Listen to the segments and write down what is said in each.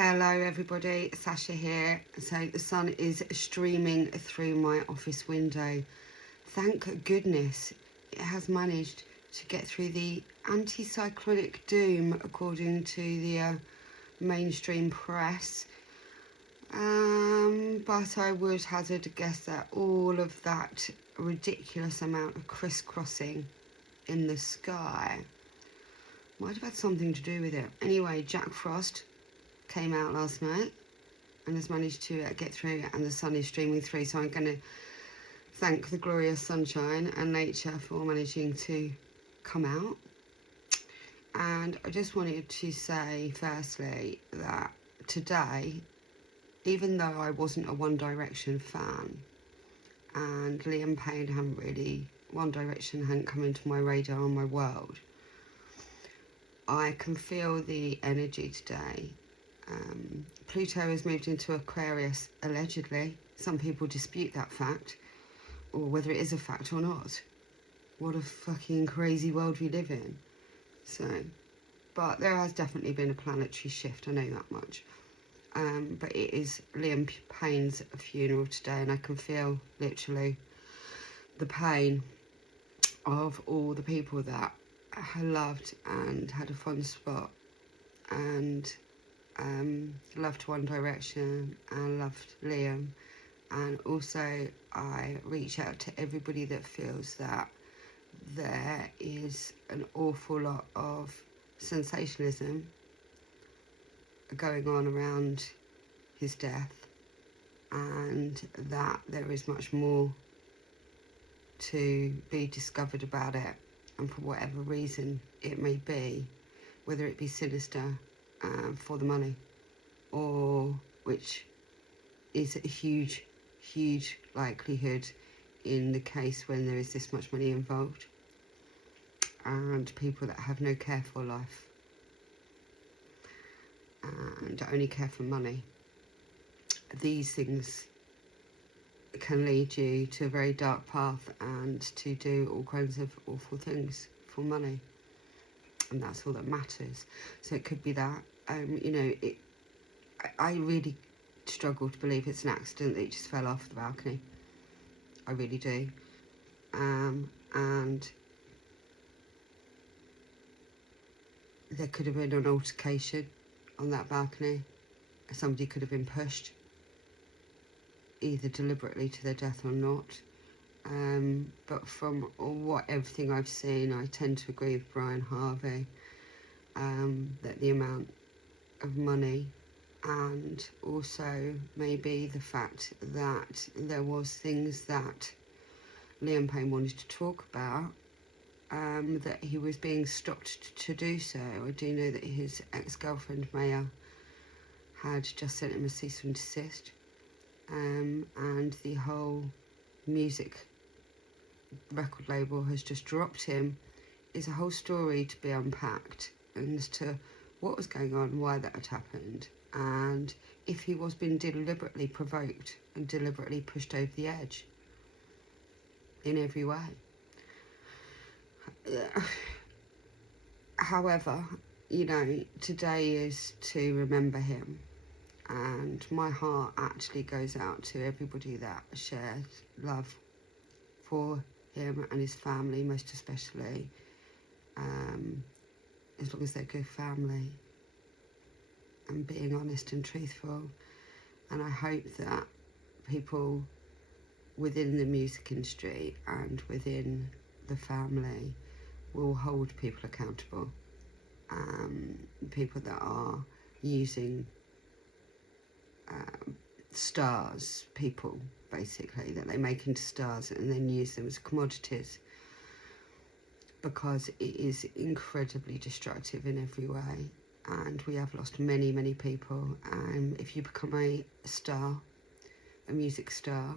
Hello everybody, Sasha here. So the sun is streaming through my office window. Thank goodness it has managed to get through the anticyclonic doom according to the mainstream press. But I would hazard a guess that all of that ridiculous amount of crisscrossing in the sky might have had something to do with it. Anyway, Jack Frost came out last night and has managed to get through, and the sun is streaming through, so I'm going to thank the glorious sunshine and nature for managing to come out. And I just wanted to say firstly that today, even though I wasn't a One Direction fan and Liam Payne One Direction hadn't come into my radar or my world, I can feel the energy today. Pluto has moved into Aquarius, allegedly. Some people dispute that fact, or whether it is a fact or not. What a fucking crazy world we live in. So, but there has definitely been a planetary shift, I know that much. But it is Liam Payne's funeral today, and I can feel literally the pain of all the people that I loved and had a fond spot and loved One Direction and loved Liam. And also I reach out to everybody that feels that there is an awful lot of sensationalism going on around his death, and that there is much more to be discovered about it, and for whatever reason it may be, whether it be sinister for the money, or which is a huge likelihood in the case when there is this much money involved and people that have no care for life and only care for money. These things can lead you to a very dark path and to do all kinds of awful things for money, and that's all that matters. So it could be that I really struggle to believe it's an accident that he just fell off the balcony. I really do. And there could have been an altercation on that balcony. Somebody could have been pushed, either deliberately to their death or not. But from everything I've seen, I tend to agree with Brian Harvey that the amount of money, and also maybe the fact that there was things that Liam Payne wanted to talk about, that he was being stopped to do so. I do know that his ex-girlfriend Maya had just sent him a cease and desist, and the whole music record label has just dropped him. Is a whole story to be unpacked as to what was going on, why that had happened, and if he was being deliberately provoked and deliberately pushed over the edge in every way. However, today is to remember him, and my heart actually goes out to everybody that shares love for him and his family, most especially, as long as they're good family and being honest and truthful. And I hope that people within the music industry and within the family will hold people accountable, people that are using stars, people basically that they make into stars and then use them as commodities, because it is incredibly destructive in every way, and we have lost many people. If you become a star, a music star,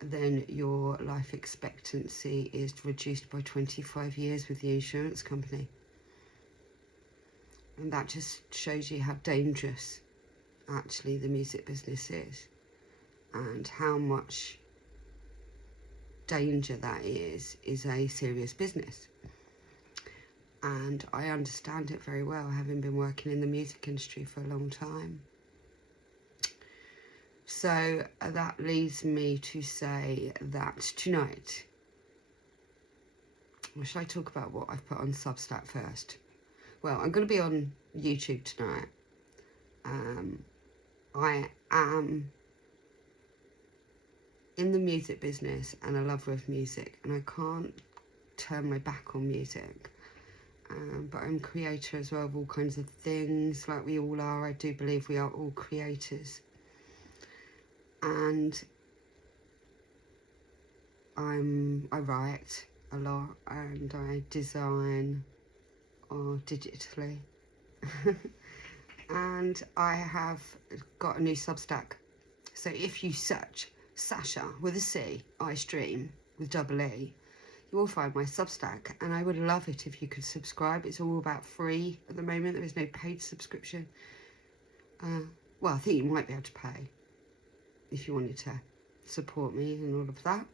then your life expectancy is reduced by 25 years with the insurance company. And that just shows you how dangerous actually the music business is, and how much danger that is a serious business. and I understand it very well, having been working in the music industry for a long time. So that leads me to say that tonight, or should I talk about what I've put on Substack first? Well, I'm going to be on YouTube tonight. I am in the music business and a lover of music, and I can't turn my back on music. But I'm a creator as well of all kinds of things, like we all are. I do believe we are all creators. And I write a lot, and I design digitally. And I have got a new Substack. So if you search Sasha with a C, I stream with double E, you will find my Substack, and I would love it if you could subscribe. It's all about free at the moment. There is no paid subscription. Well, I think you might be able to pay if you wanted to support me and all of that.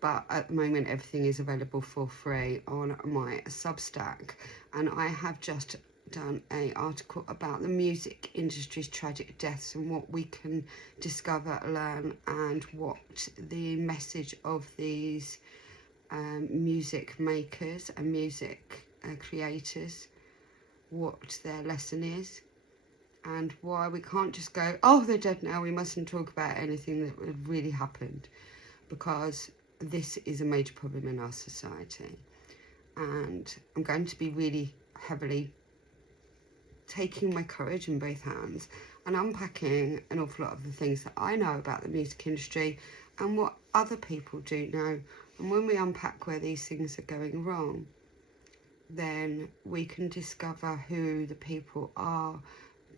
But at the moment, everything is available for free on my Substack. And I have just done an article about the music industry's tragic deaths and what we can discover, learn, and what the message of these music makers and music creators, what their lesson is, and why we can't just go, oh, they're dead now, we mustn't talk about anything that really happened, because this is a major problem in our society. And I'm going to be really heavily taking my courage in both hands and unpacking an awful lot of the things that I know about the music industry and what other people do know. And when we unpack where these things are going wrong, then we can discover who the people are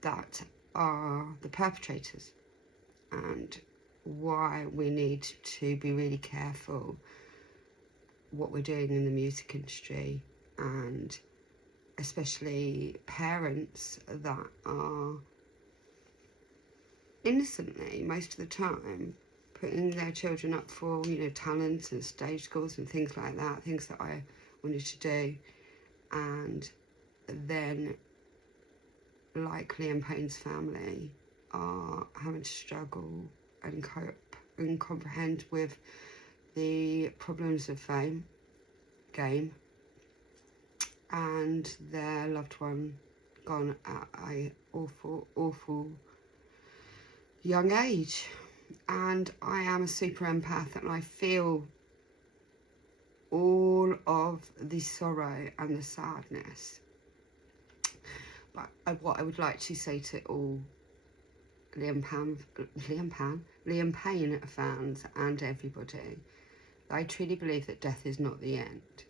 that are the perpetrators, and why we need to be really careful what we're doing in the music industry, and especially parents that are innocently, most of the time, putting their children up for, talents and stage schools and things like that, things that I wanted to do. And then, like Liam Payne's family, are having to struggle and cope and comprehend with the problems of game, and their loved one gone at a awful young age. And I am a super empath, and I feel all of the sorrow and the sadness. But what I would like to say to all Liam Payne fans and everybody, I truly believe that death is not the end,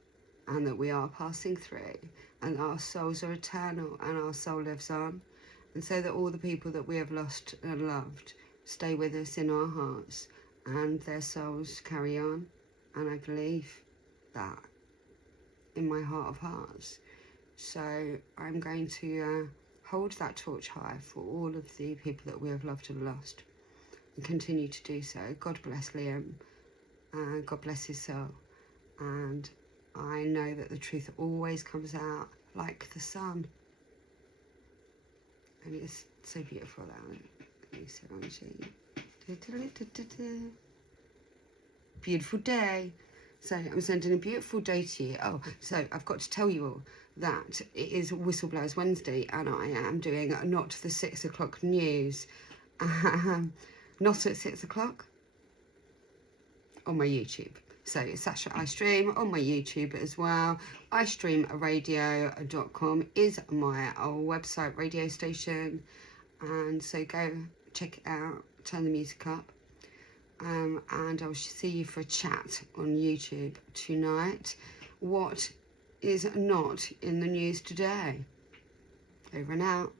and that we are passing through, and our souls are eternal, and our soul lives on. And so that all the people that we have lost and loved stay with us in our hearts, and their souls carry on. And I believe that in my heart of hearts. So I'm going to hold that torch high for all of the people that we have loved and lost, and continue to do so. God bless Liam, God bless his soul. And I know that the truth always comes out like the sun. And it's so beautiful, that. Beautiful day. So I'm sending a beautiful day to you. Oh, so I've got to tell you all that it is Whistleblowers Wednesday, and I am doing not the 6 o'clock news. Not at 6 o'clock on my YouTube. So Sasha I Stream on my YouTube as well. iStreamRadio.com is my website radio station, and so go check it out, turn the music up, and I will see you for a chat on YouTube tonight. What is not in the news today? Over and out.